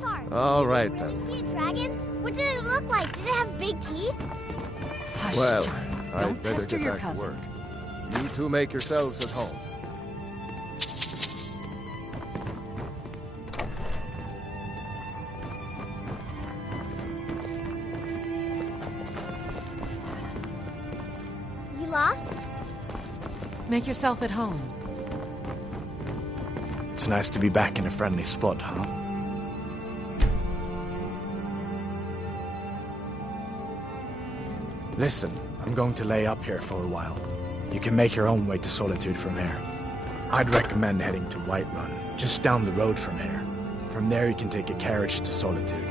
not far. All right, Did you then. really see a dragon? What did it look like? Did it have big teeth? Hush, Well, John. I'd Don't better pester get your back to cousin. work. You two make yourselves at home. You lost? Make yourself at home. It's nice to be back in a friendly spot, huh? Listen, I'm going to lay up here for a while. You can make your own way to Solitude from here. I'd recommend heading to Whiterun, just down the road from here. From there you can take a carriage to Solitude.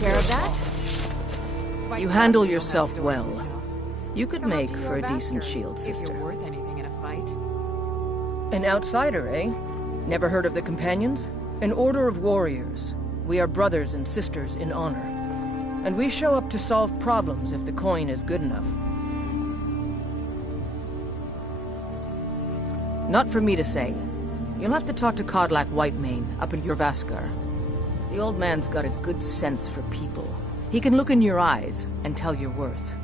Care of that? You handle yourself well. You could make for a decent shield If sister. you're worth anything in a fight. An outsider, eh? Never heard of the Companions? An order of warriors. We are brothers and sisters in honor. And we show up to solve problems if the coin is good enough. Not for me to say. You'll have to talk to Codlac Whitemane up in Jorvaskar. The old man's got a good sense for people. He can look in your eyes and tell your worth.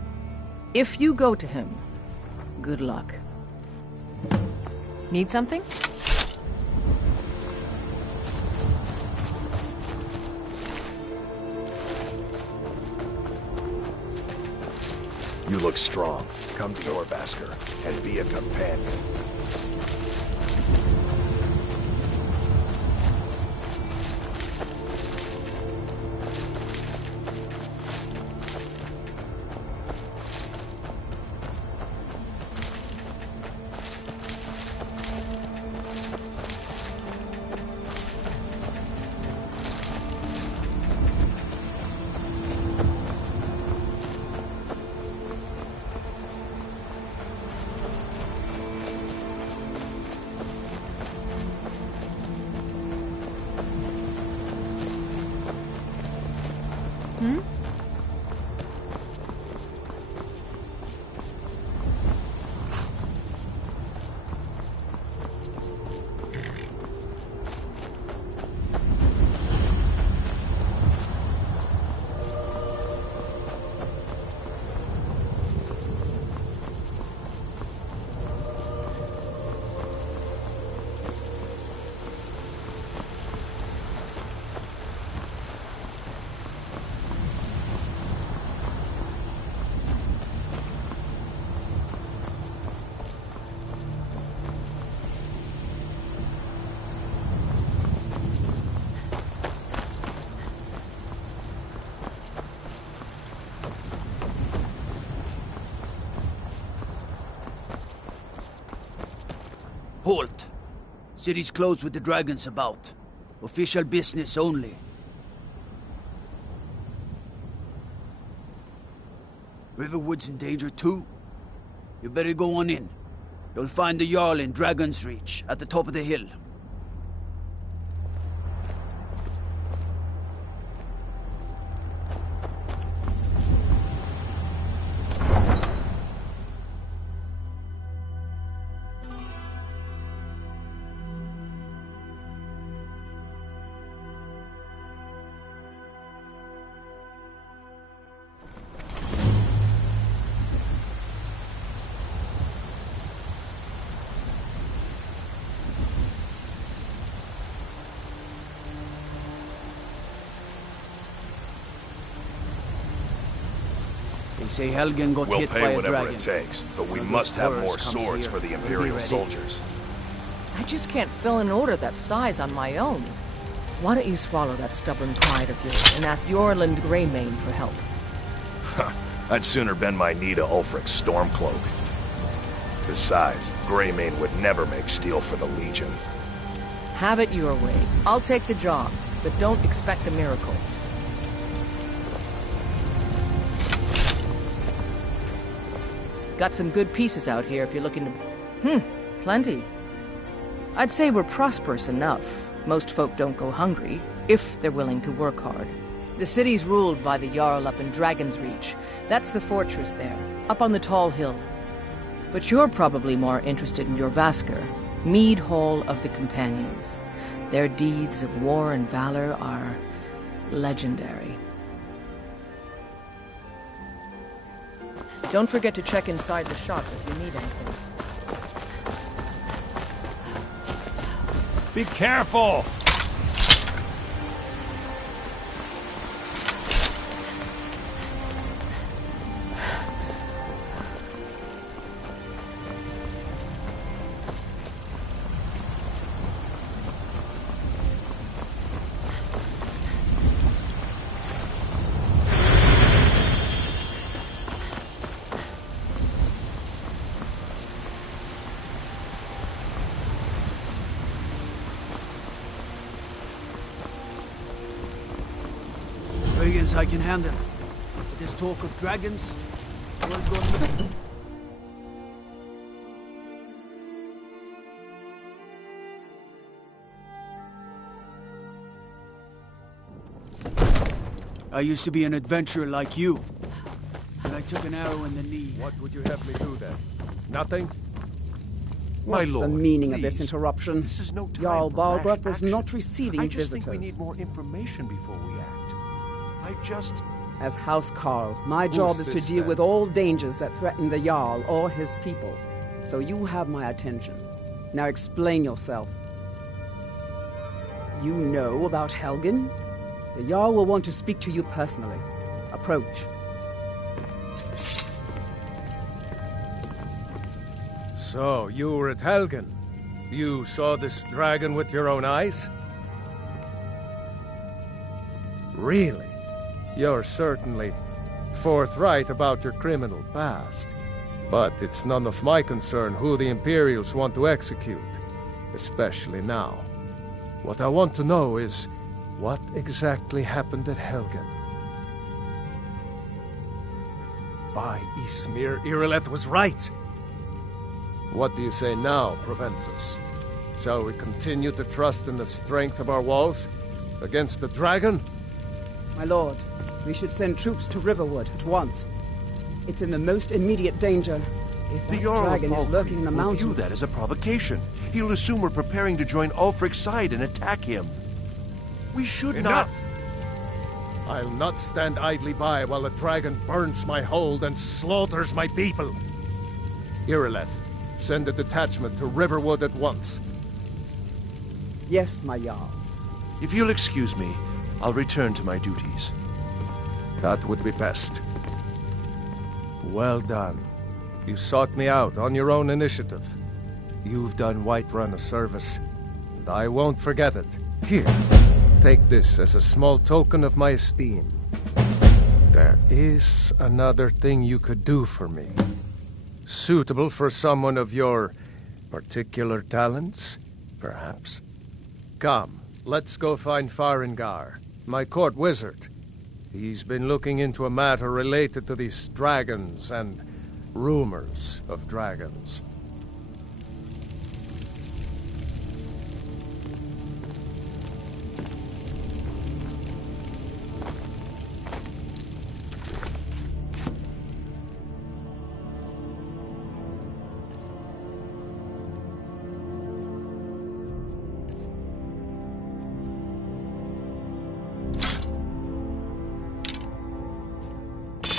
If you go to him, good luck. Need something? You look strong. Come to Jorvaskar and be a companion. Halt! City's closed with the dragons about. Official business only. Riverwood's in danger too? You better go on in. You'll find the Jarl in Dragon's Reach, at the top of the hill. They say Helgen got We'll hit by pay a whatever dragon. it takes, but we When must the have horrors more comes swords here, for the we'll be Imperial ready. soldiers. I just can't fill an order that size on my own. Why don't you swallow that stubborn pride of yours and ask Yorland Greymane for help? I'd sooner bend my knee to Ulfric's Stormcloak. Besides, Greymane would never make steel for the Legion. Have it your way. I'll take the job, but don't expect a miracle. Got some good pieces out here if you're looking to... plenty. I'd say we're prosperous enough. Most folk don't go hungry, if they're willing to work hard. The city's ruled by the Jarl up in Dragon's Reach. That's the fortress there, up on the tall hill. But you're probably more interested in your Vasker, Mead Hall of the Companions. Their deeds of war and valor are legendary. Don't forget to check inside the shop if you need anything. Be careful! Dragons I can handle. But this talk of dragons, we're going. I used to be an adventurer like you, but I took an arrow in the knee. What would you have me do then? Nothing? What's the lord, meaning of this please. interruption? This is no time Jarl for rash Balgruuf is action. not receiving I just visitors. think we need more information before we act. As House Carl, my job is to this, deal then? with all dangers that threaten the Jarl or his people. So you have my attention. Now explain yourself. You know about Helgen? The Jarl will want to speak to you personally. Approach. So, you were at Helgen. You saw this dragon with your own eyes? Really? You're certainly forthright about your criminal past. But it's none of my concern who the Imperials want to execute, especially now. What I want to know is, what exactly happened at Helgen? By Ysmir, Irileth was right! What do you say now, Proventus? Shall we continue to trust in the strength of our walls against the dragon? My lord, We should send troops to Riverwood at once. It's in the most immediate danger. If The that Jarl of dragon is lurking in the Falkreath will mountains... view that as a provocation. He'll assume we're preparing to join Ulfric's side and attack him. We should Enough! not... I'll not stand idly by while the dragon burns my hold and slaughters my people. Irileth, send a detachment to Riverwood at once. Yes, my Jarl. If you'll excuse me, I'll return to my duties. That would be best. Well done. You sought me out on your own initiative. You've done Whiterun a service, and I won't forget it. Here, take this as a small token of my esteem. There is another thing you could do for me. Suitable for someone of your particular talents, perhaps. Come, let's go find Farengar, my court wizard. He's been looking into a matter related to these dragons and rumors of dragons.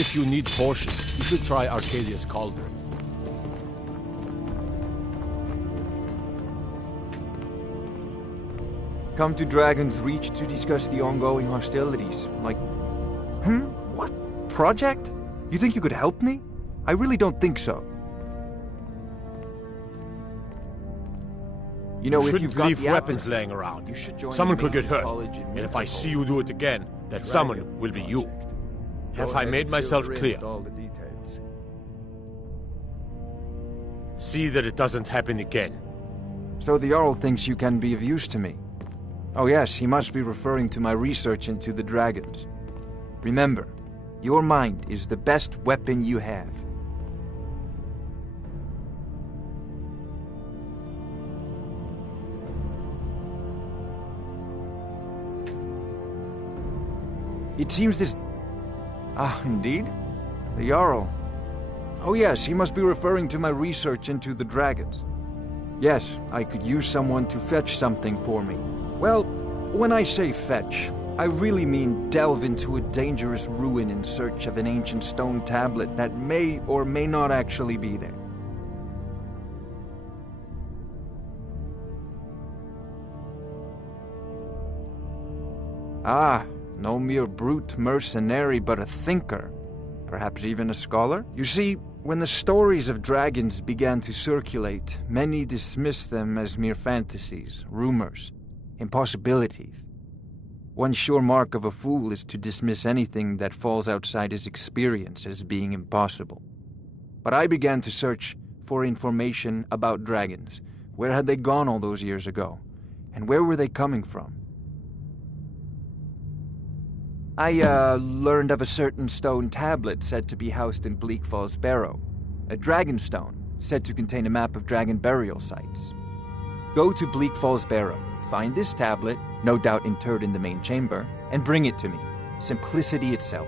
If you need potions, you should try Arcadia's Cauldron. Come to Dragon's Reach to discuss the ongoing hostilities. Like... What? Project? You think you could help me? I really don't think so. You know, if you've got leave the weapons aptitude, laying around. you should join Someone the could get Mages hurt, College in and if I Winterhold. see you do it again, that someone will be you. Have I made myself clear? All the details. See that it doesn't happen again. So the Jarl thinks you can be of use to me. Oh yes, he must be referring to my research into the dragons. Remember, your mind is the best weapon you have. It seems this... Ah, indeed? The Jarl. Oh yes, he must be referring to my research into the dragons. Yes, I could use someone to fetch something for me. Well, when I say fetch, I really mean delve into a dangerous ruin in search of an ancient stone tablet that may or may not actually be there. Ah, no mere brute mercenary, but a thinker. Perhaps even a scholar? You see, when the stories of dragons began to circulate, many dismissed them as mere fantasies, rumors, impossibilities. One sure mark of a fool is to dismiss anything that falls outside his experience as being impossible. But I began to search for information about dragons. Where had they gone all those years ago? And where were they coming from? I learned of a certain stone tablet said to be housed in Bleak Falls Barrow. A dragon stone, said to contain a map of dragon burial sites. Go to Bleak Falls Barrow, find this tablet, no doubt interred in the main chamber, and bring it to me. Simplicity itself.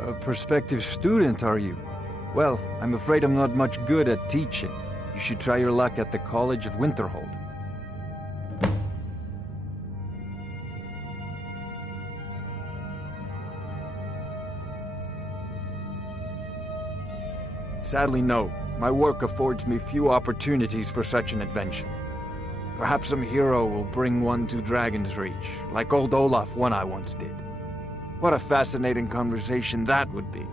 A prospective student, are you? Well, I'm afraid I'm not much good at teaching. You should try your luck at the College of Winterhold. Sadly, no. My work affords me few opportunities for such an adventure. Perhaps some hero will bring one to Dragon's Reach, like old Olaf one I once did. What a fascinating conversation that would be.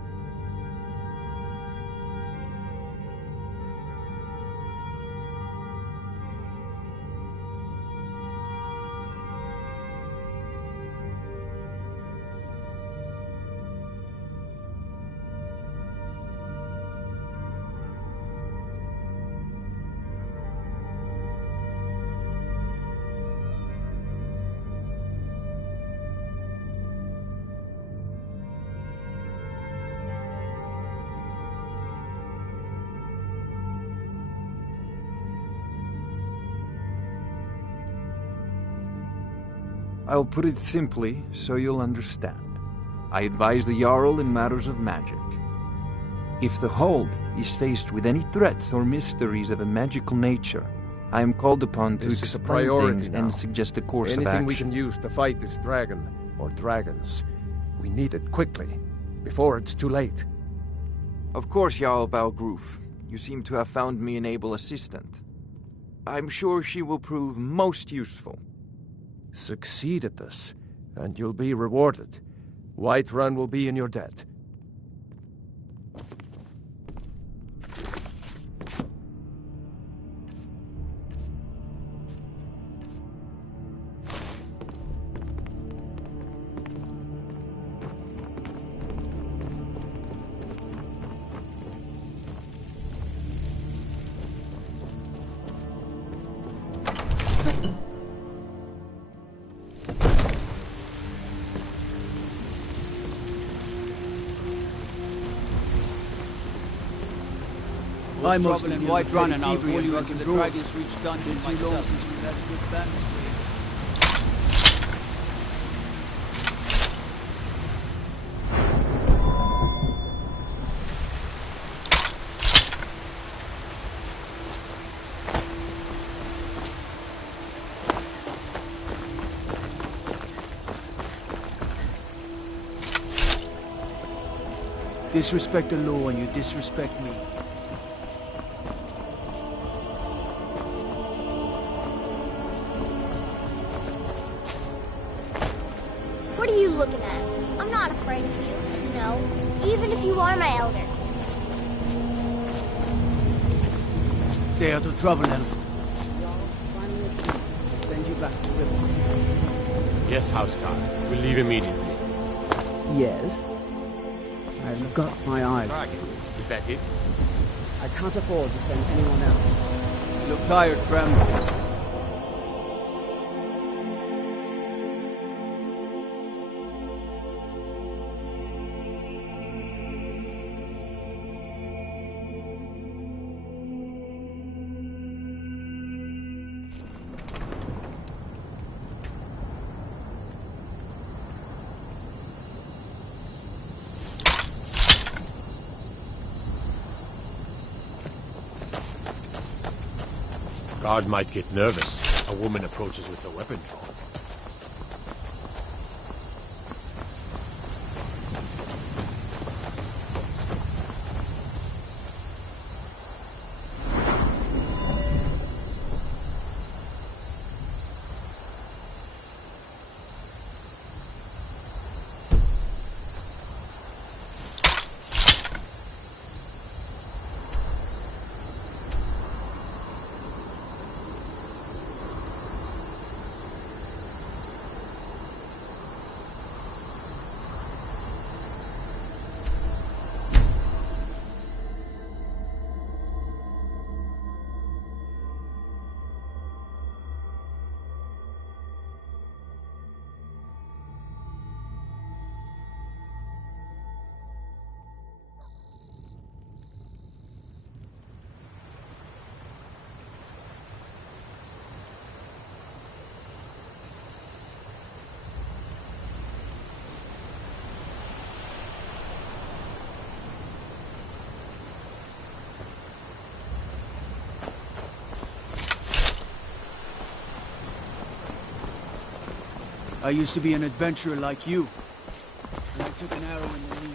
I'll put it simply so you'll understand. I advise the Jarl in matters of magic. If the Hold is faced with any threats or mysteries of a magical nature, I am called upon to This is a explain priority things now. and suggest a course of action. Anything we can use to fight this dragon, or dragons, we need it quickly, before it's too late. Of course, Jarl Balgroof. You seem to have found me an able assistant. I'm sure she will prove most useful. Succeed at this, and you'll be rewarded. Whiterun will be in your debt. I'm trouble in Whiterun, and I'll pull you into the Dragon's Reach dungeon myself. Since we've had a good bandage. Disrespect the law and you disrespect me. What are you looking at? I'm not afraid of you, no. Even if you are my elder. Stay out of trouble, Elf. Send you back to River. Yes, Houseguard. We'll leave immediately. Yes? I've got my eyes. Dragon, is that it? I can't afford to send anyone else. You look tired, friend. Guard might get nervous. A woman approaches with a weapon drawn. I used to be an adventurer like you, and I took an arrow in the knee.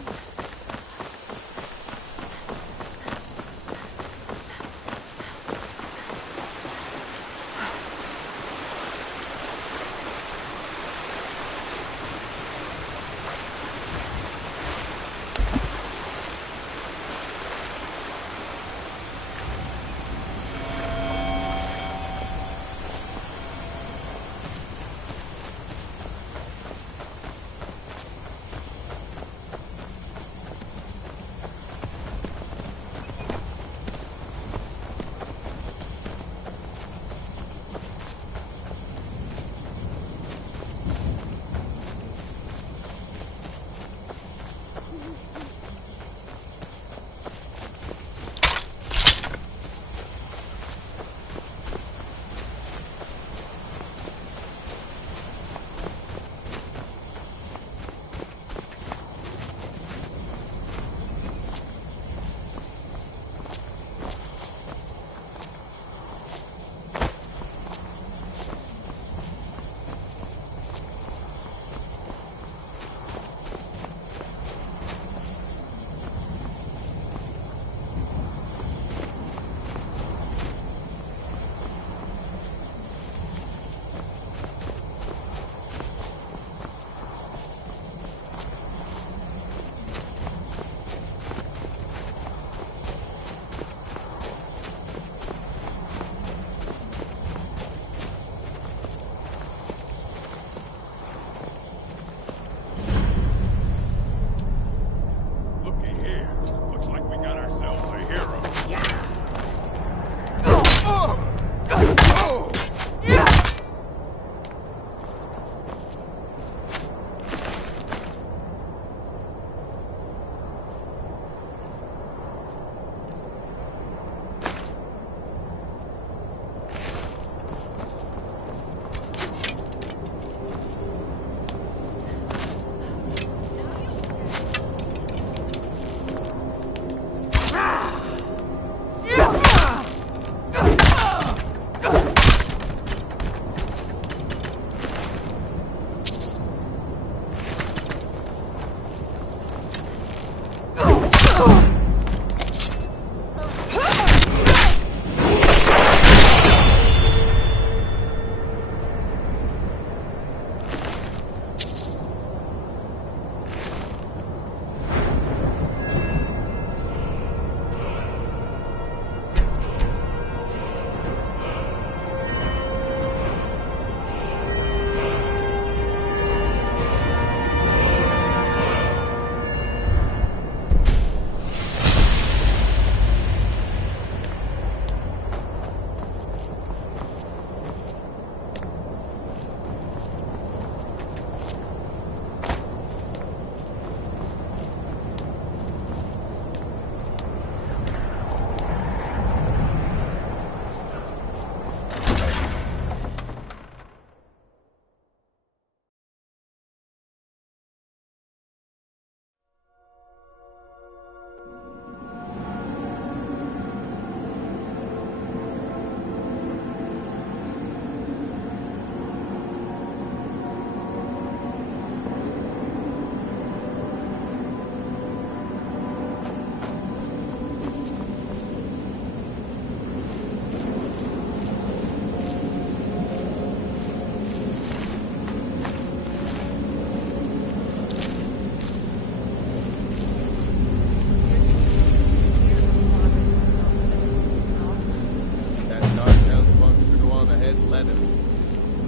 leather.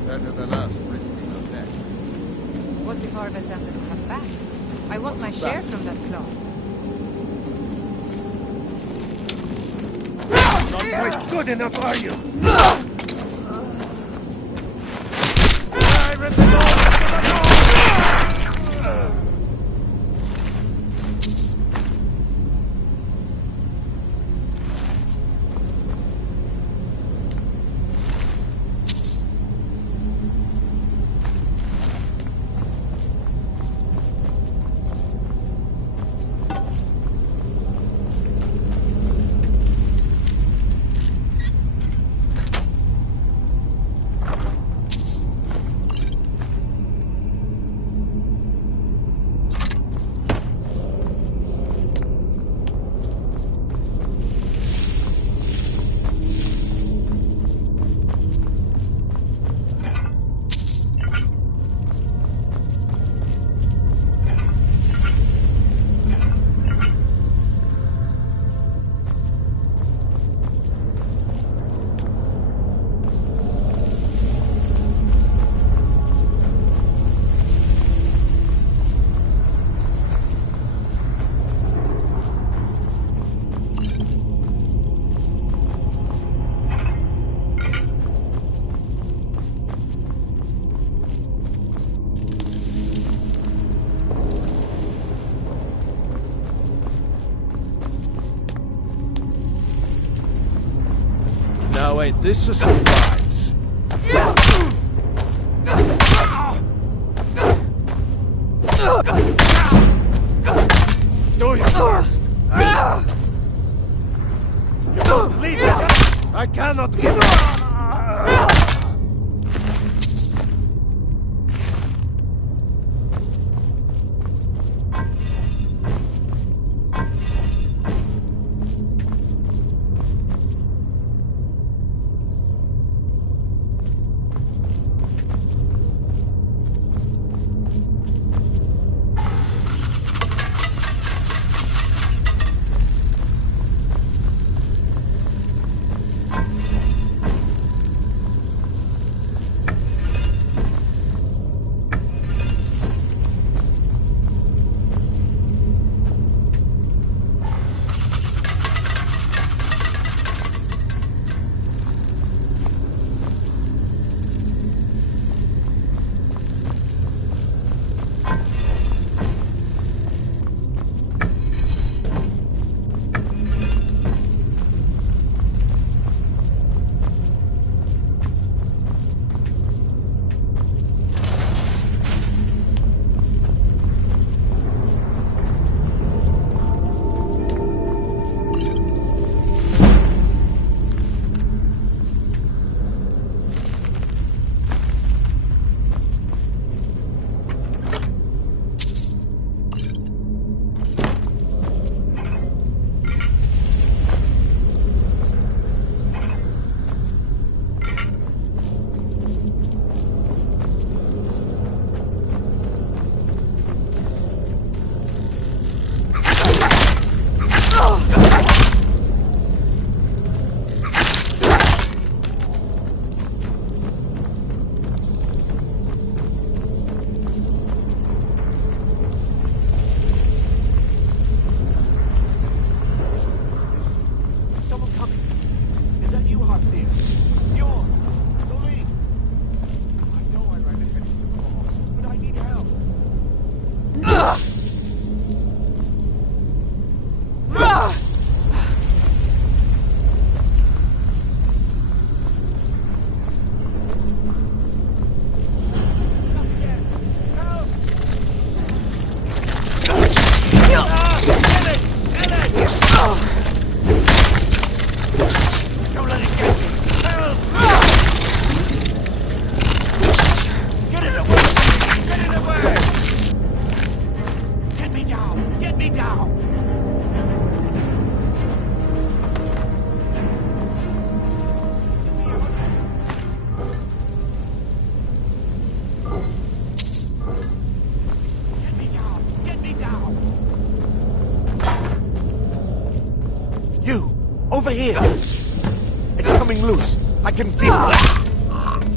Better than us risking our necks. What if Arvel doesn't come back? I want my share from that cloth. Not quite good enough, are you? Skyrim belongs to the North! Now ain't this a surprise? Do your worst! Leave it! I cannot give up! Over here! It's coming loose. I can feel it.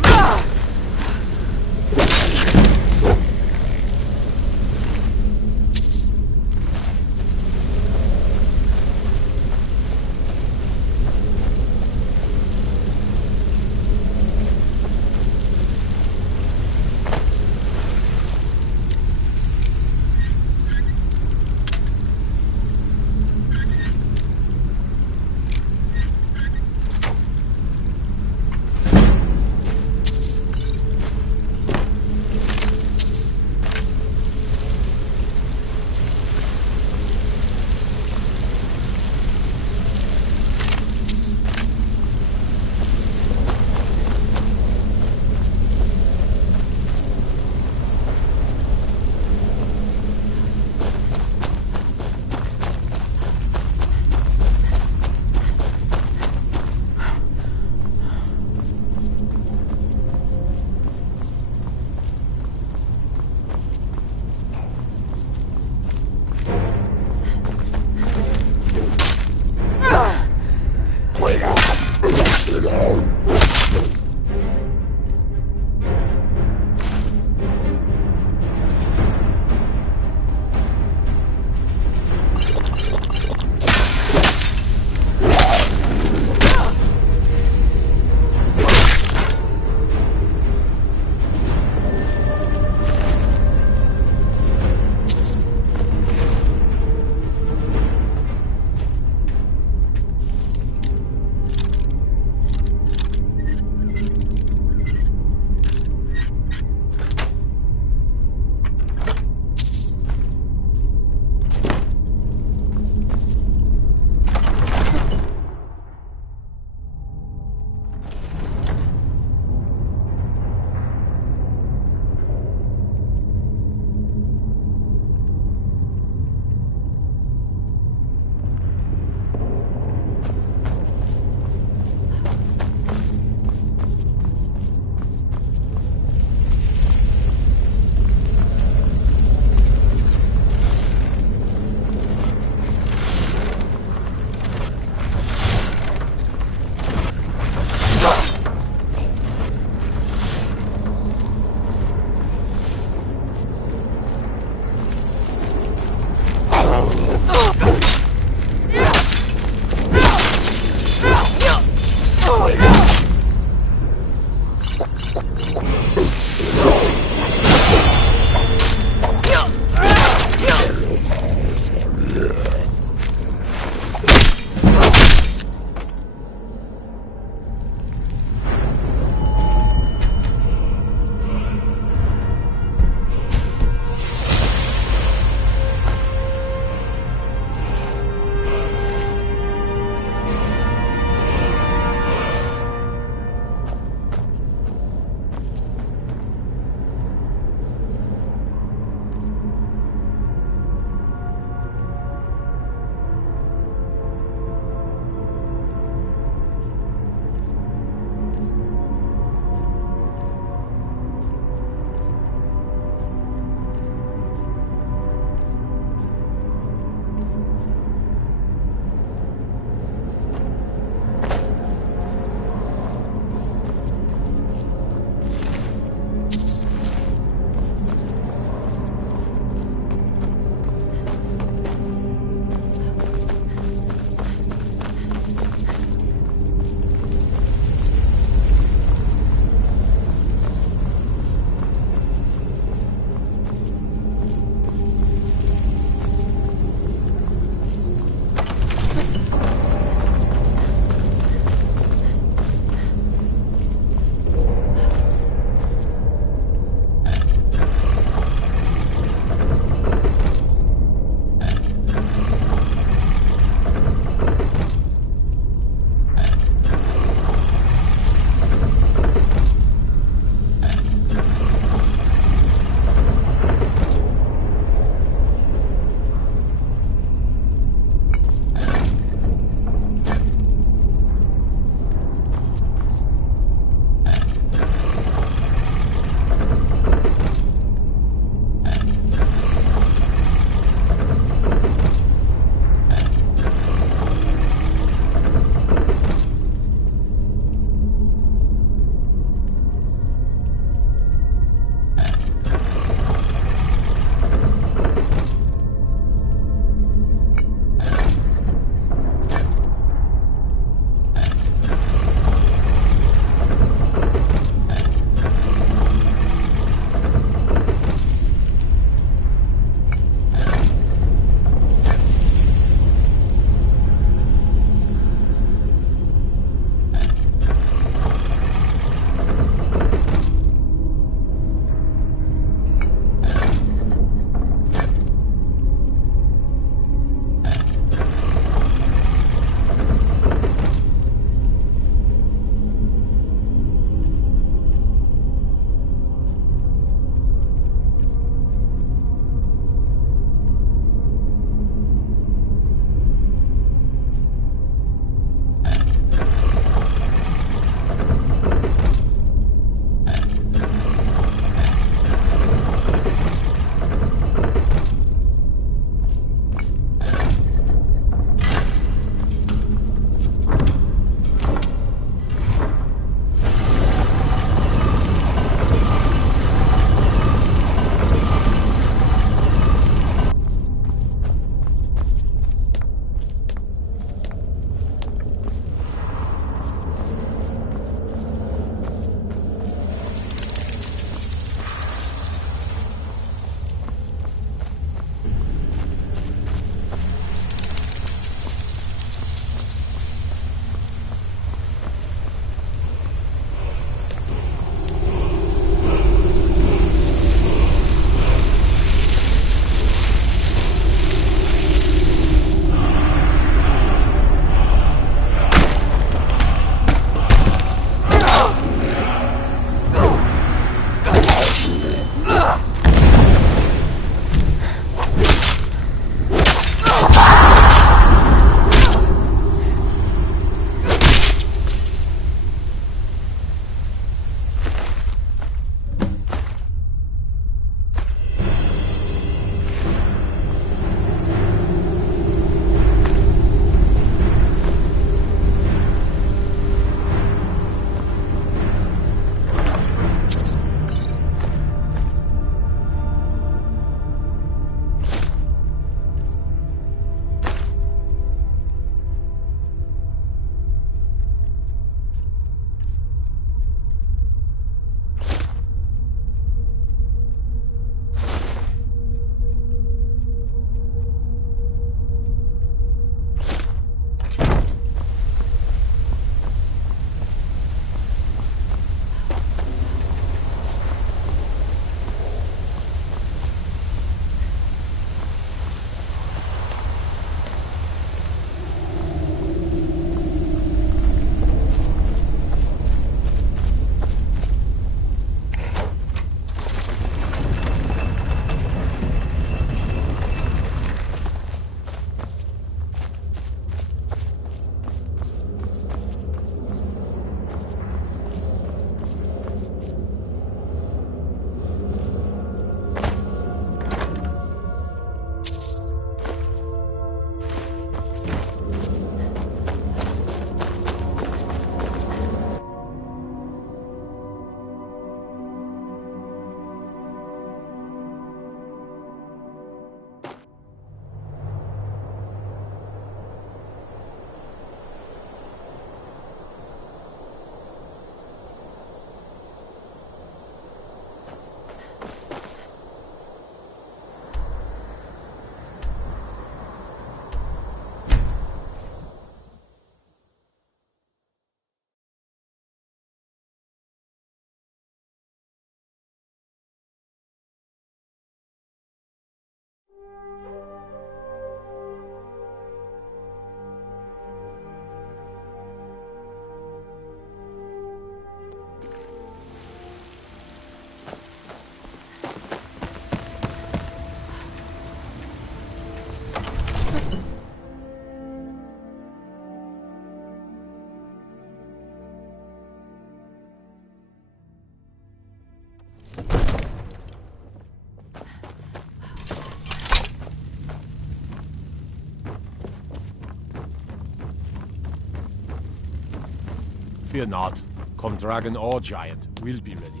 Fear not. Come dragon or giant, we'll be ready.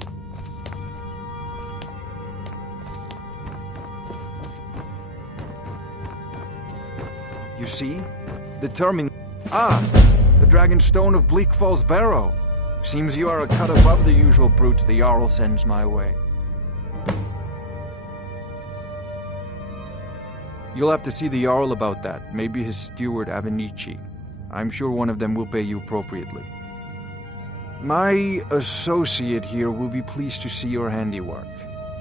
You see? Determine... Ah! The Dragon Stone of Bleak Falls Barrow. Seems you are a cut above the usual brutes the Jarl sends my way. You'll have to see the Jarl about that. Maybe his steward, Avenici. I'm sure one of them will pay you appropriately. My associate here will be pleased to see your handiwork.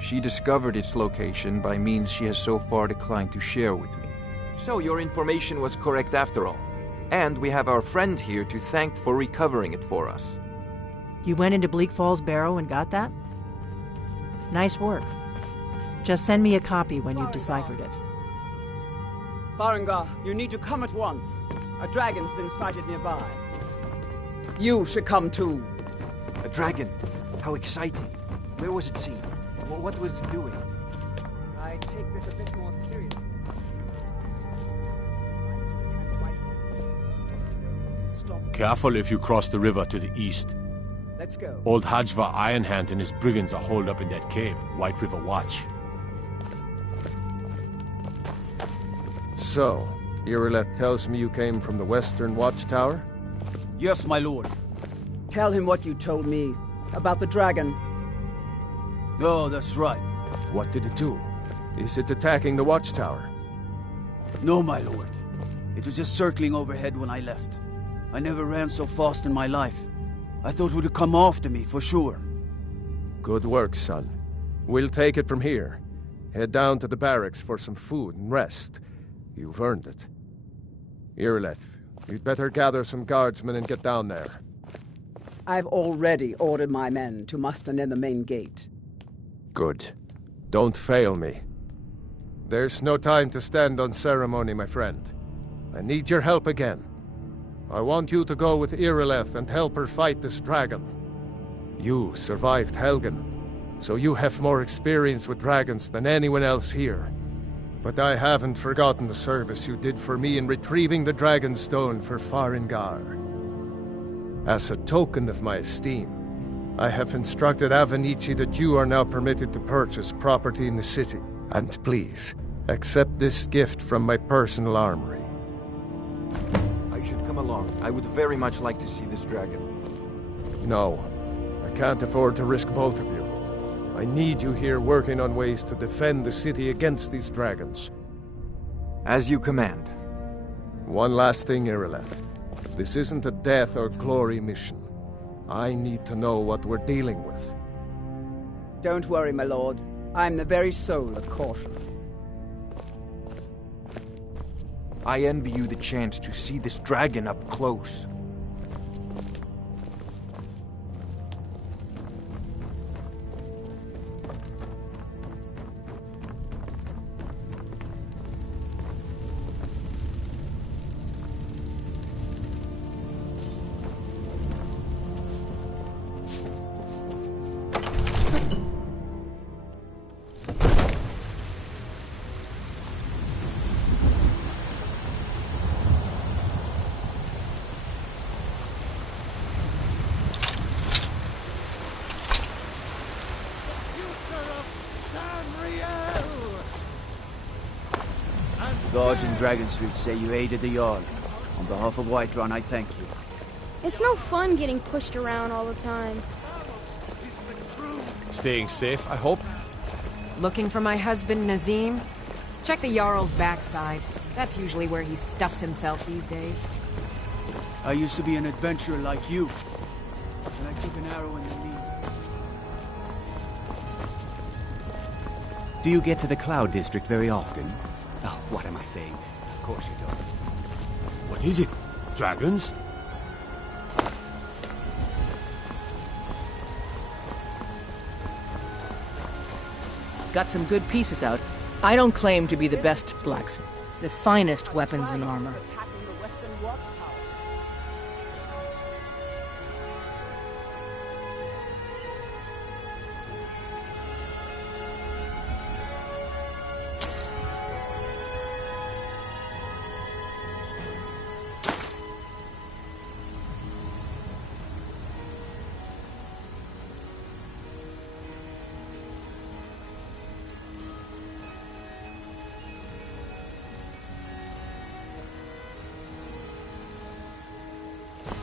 She discovered its location by means she has so far declined to share with me. So your information was correct after all. And we have our friend here to thank for recovering it for us. You went into Bleak Falls Barrow and got that? Nice work. Just send me a copy when you've deciphered it. Farengar, you need to come at once. A dragon's been sighted nearby. You should come too. A dragon? How exciting. Where was it seen? What was it doing? I take this a bit more seriously. Careful if you cross the river to the east. Let's go. Old Hajva Ironhand and his brigands are holed up in that cave, White River Watch. So, Irileth tells me you came from the Western Watchtower? Yes, my lord. Tell him what you told me about the dragon. Oh, that's right. What did it do? Is it attacking the Watchtower? No, my lord. It was just circling overhead when I left. I never ran so fast in my life. I thought it would come after me, for sure. Good work, son. We'll take it from here. Head down to the barracks for some food and rest. You've earned it. Irileth, you'd better gather some guardsmen and get down there. I've already ordered my men to muster near the main gate. Good. Don't fail me. There's no time to stand on ceremony, my friend. I need your help again. I want you to go with Irileth and help her fight this dragon. You survived Helgen, so you have more experience with dragons than anyone else here. But I haven't forgotten the service you did for me in retrieving the Dragon Stone for Farengar. As a token of my esteem, I have instructed Avenici that you are now permitted to purchase property in the city. And please, accept this gift from my personal armory. I should come along. I would very much like to see this dragon. No, I can't afford to risk both of you. I need you here working on ways to defend the city against these dragons. As you command. One last thing, Irileth. This isn't a death or glory mission. I need to know what we're dealing with. Don't worry, my lord. I'm the very soul of caution. I envy you the chance to see this dragon up close. The guards in Dragon Street say you aided the Jarl. On behalf of Whiterun, I thank you. It's no fun getting pushed around all the time. Staying safe, I hope? Looking for my husband, Nazim? Check the Jarl's backside. That's usually where he stuffs himself these days. I used to be an adventurer like you. And I took an arrow in the knee. Do you get to the Cloud District very often? What am I saying? Of course you don't. What is it? Dragons? Got some good pieces out. I don't claim to be the best blacksmith. The finest weapons and armor. Attacking the western watchtower.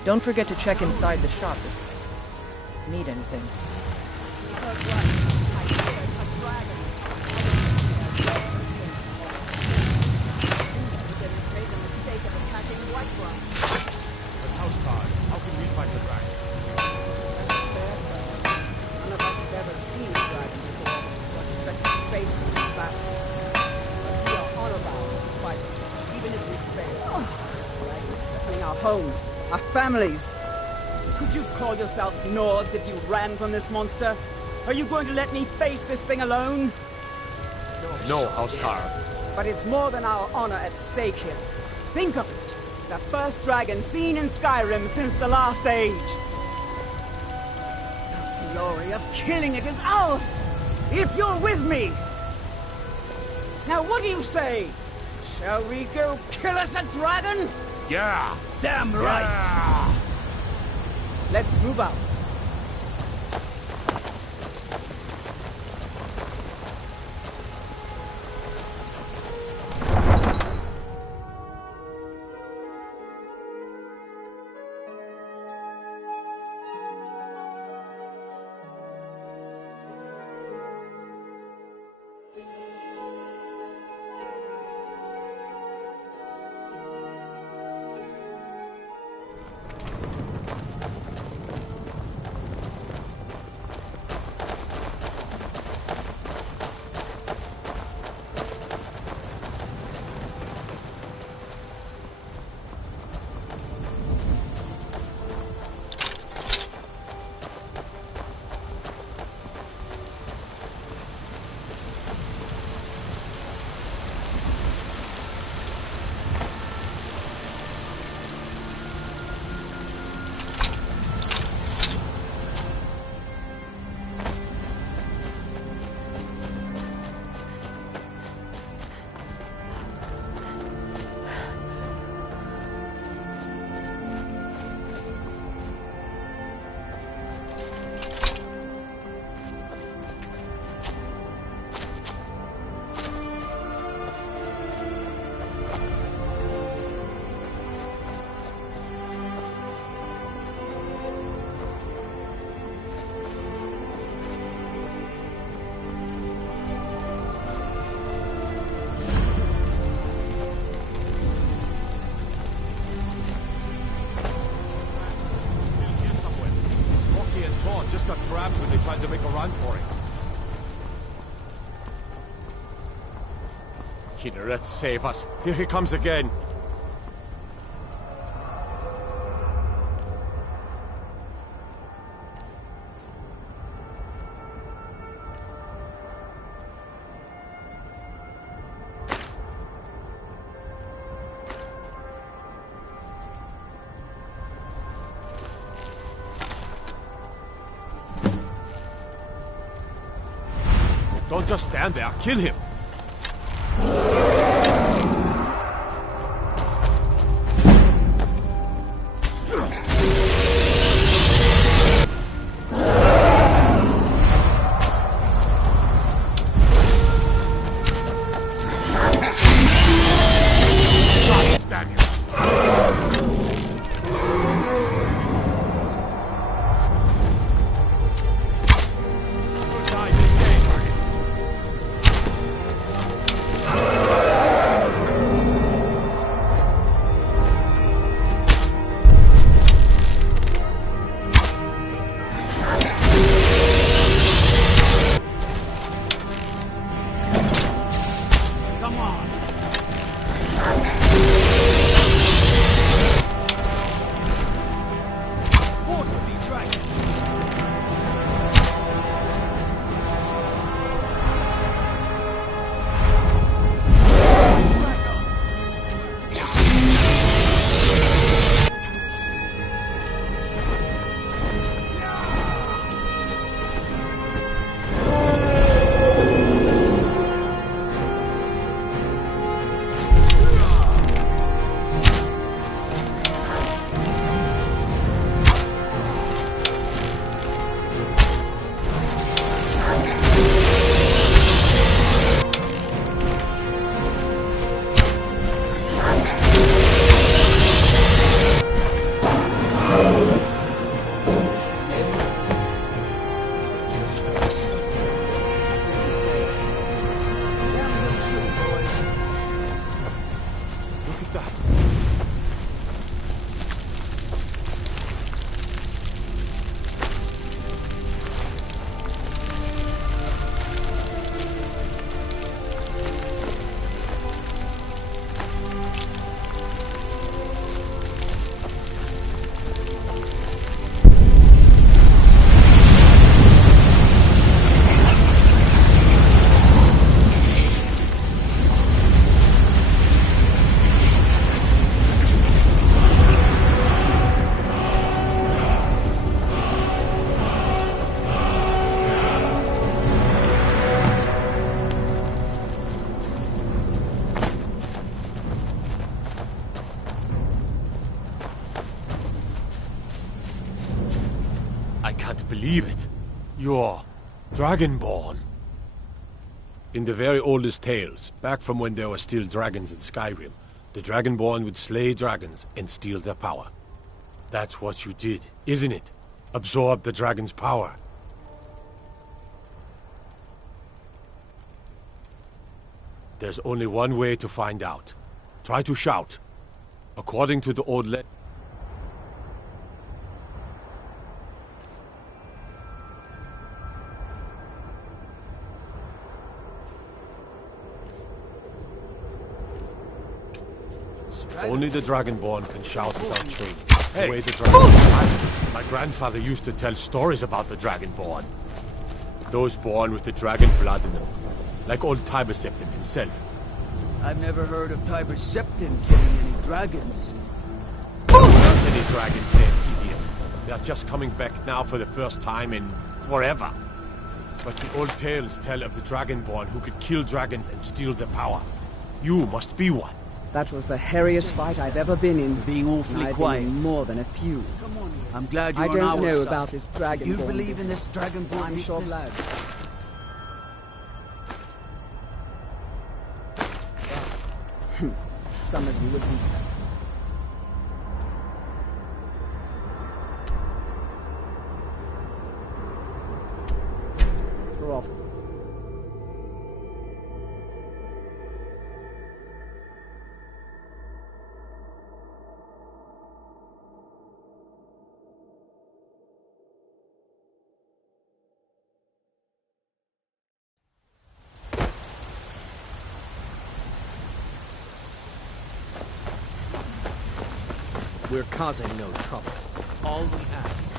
Don't forget to check inside the shop if you need anything. But Houseguard, how can we fight the dragon? None of us have ever seen a dragon before, so expect to face them in battle. But we are honor-bound to fight, even if we fail. This dragon is threatening our homes, our families. Could you call yourselves Nords if you ran from this monster? Are you going to let me face this thing alone? No, Houseguard. But it's more than our honor at stake here. Think of it. The first dragon seen in Skyrim since the last age. The glory of killing it is ours, if you're with me. Now what do you say? Shall we go kill us a dragon? Yeah! Damn right! Yeah. Let's move out. Just got trapped when they tried to make a run for it. Kinneret, save us. Here he comes again. Don't just stand there. Kill him. Die this day. I can't believe it. You're Dragonborn. In the very oldest tales, back from when there were still dragons in Skyrim, the Dragonborn would slay dragons and steal their power. That's what you did, isn't it? Absorb the dragon's power. There's only one way to find out. Try to shout. According to the old legend, only the Dragonborn can shout without training. Hey. The way the Dragonborn. My grandfather used to tell stories about the Dragonborn. Those born with the dragon blood in them. Like old Tiber Septim himself. I've never heard of Tiber Septim killing any dragons. Not any dragons there, idiot. They're just coming back now for the first time in forever. But the old tales tell of the Dragonborn who could kill dragons and steal their power. You must be one. That was the hairiest fight I've ever been in. Being awfully quiet. More than a few. I'm glad you're I on our don't know side. about this dragon. You believe in this Dragonborn I'm sure business? glad. Some of you would be. Go off. We're causing no trouble. All we ask.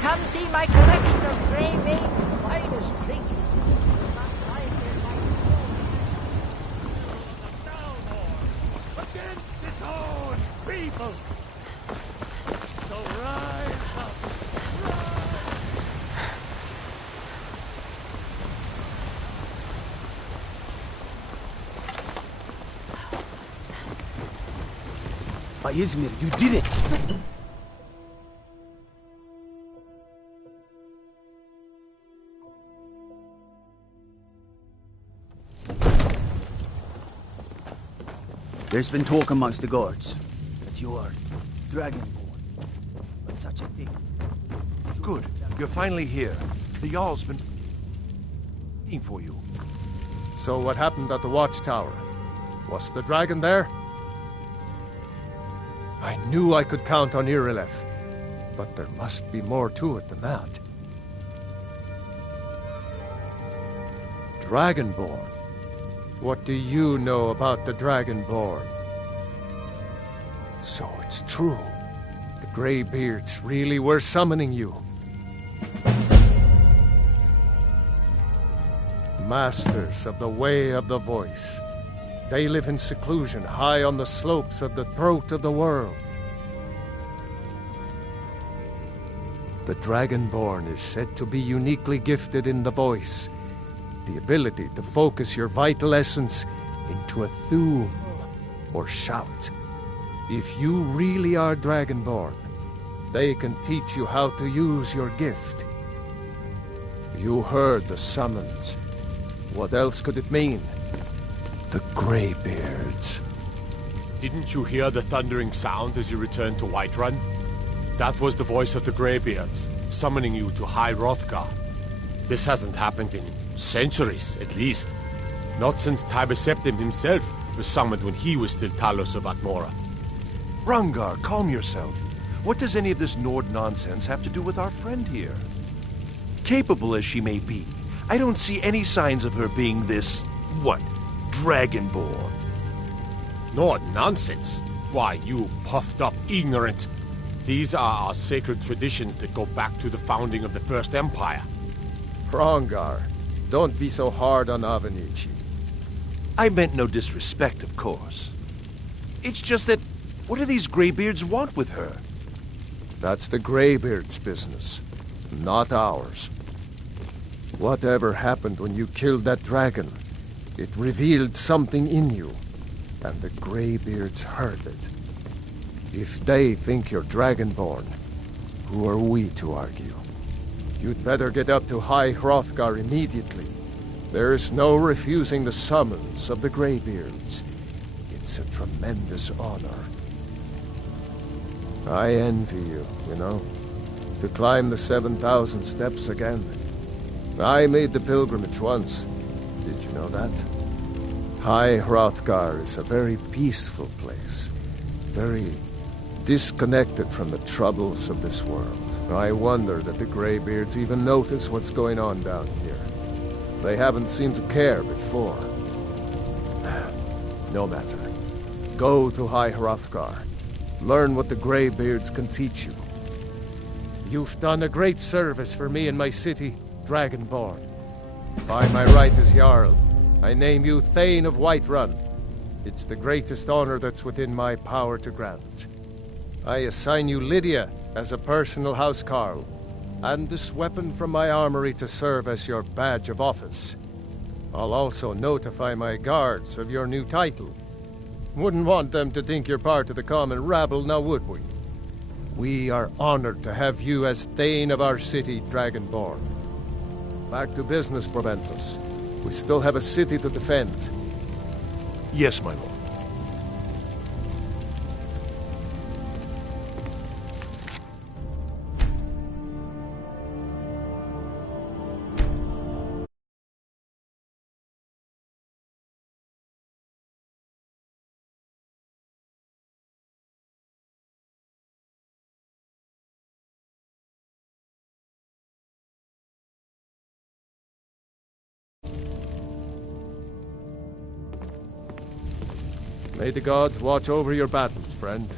Come see my collection of Grey Maiden's finest trinkets. Against its own people. So rise up. Izmir, you did it! There's been talk amongst the guards that you are Dragonborn. But such a thing. Good. You're finally here. The Jarl's been waiting for you. So what happened at the watchtower? Was the dragon there? I knew I could count on Irileth, but there must be more to it than that. Dragonborn? What do you know about the Dragonborn? So it's true. The Greybeards really were summoning you. Masters of the Way of the Voice. They live in seclusion, high on the slopes of the throat of the world. The Dragonborn is said to be uniquely gifted in the voice, the ability to focus your vital essence into a thum, or shout. If you really are Dragonborn, they can teach you how to use your gift. You heard the summons. What else could it mean? The Greybeards. Didn't you hear the thundering sound as you returned to Whiterun? That was the voice of the Greybeards, summoning you to High Hrothgar. This hasn't happened in centuries, at least. Not since Tiber Septim himself was summoned when he was still Talos of Atmora. Rangar, calm yourself. What does any of this Nord nonsense have to do with our friend here? Capable as she may be, I don't see any signs of her being this, Dragonborn. Nord nonsense? Why, you puffed up ignorant. These are our sacred traditions that go back to the founding of the First Empire. Hrongar, don't be so hard on Avenici. I meant no disrespect, of course. It's just that, what do these Greybeards want with her? That's the Greybeards' business, not ours. Whatever happened when you killed that dragon? It revealed something in you, and the Greybeards heard it. If they think you're Dragonborn, who are we to argue? You'd better get up to High Hrothgar immediately. There's no refusing the summons of the Greybeards. It's a tremendous honor. I envy you, you know, to climb the 7,000 steps again. I made the pilgrimage once. Did you know that? High Hrothgar is a very peaceful place. Very disconnected from the troubles of this world. I wonder that the Greybeards even notice what's going on down here. They haven't seemed to care before. No matter. Go to High Hrothgar. Learn what the Greybeards can teach you. You've done a great service for me and my city, Dragonborn. By my right as Jarl, I name you Thane of Whiterun. It's the greatest honor that's within my power to grant. I assign you Lydia as a personal housecarl, and this weapon from my armory to serve as your badge of office. I'll also notify my guards of your new title. Wouldn't want them to think you're part of the common rabble, now would we? We are honored to have you as Thane of our city, Dragonborn. Back to business, Proventus. We still have a city to defend. Yes, my lord. May the gods watch over your battles, friend.